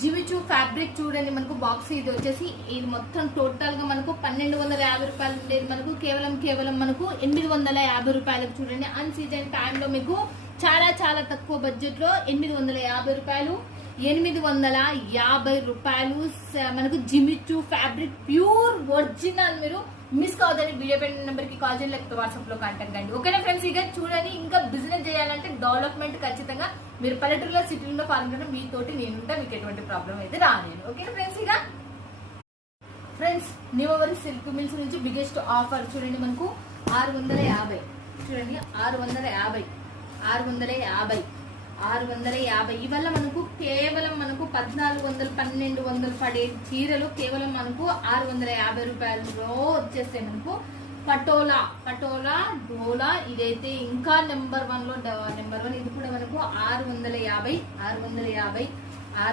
Jimmy Choo fabric చూడండి, మనకు box ఇది వచ్చేసి ఇది మొత్తం టోటల్ గా మనకు 1250 రూపాయలు ఉండేది మనకు కేవలం మనకు 850 రూపాయలకు చూడండి. అన్ సీజన్ టైంలో మీకు చాలా చాలా తక్కువ బడ్జెట్ లో 850 రూపాయలు, 850 రూపాయలు మనకు జిమిచూ ఫ్యాబ్రిక్ ప్యూర్ ఒరిజినల్. మీరు మిస్ కావద్దని వీడియో పైన నెంబర్ కి కాల్ చేయండి, లేకపోతే వాట్సాప్ లో కాంటాక్ట్ కండి. ఓకేనా ఫ్రెండ్స్, ఇక చూడండి, ఇంకా బిజినెస్ చేయాలంటే డెవలప్మెంట్ ఖచ్చితంగా మీరు పల్లెటూరులో సిటీలో పాల్గొంటే మీతోటి నేనుంటా, మీకు ఎటువంటి ప్రాబ్లం అయితే రాలేను. ఓకేనా ఫ్రెండ్స్, ఇక ఫ్రెండ్స్ నిమవరి సిల్క్ మిల్స్ నుంచి బిగ్గెస్ట్ ఆఫర్ చూడండి, మనకు 650 చూడండి, 650 ఇవల్ల మనకు కేవలం మనకు 1400-1200 పడే చీరలు కేవలం మనకు 650 రూపాయలలో వచ్చేస్తాయి. మనకు పటోలా డోలా ఇదైతే ఇంకా నెంబర్ 1 ఇది కూడా మనకు 650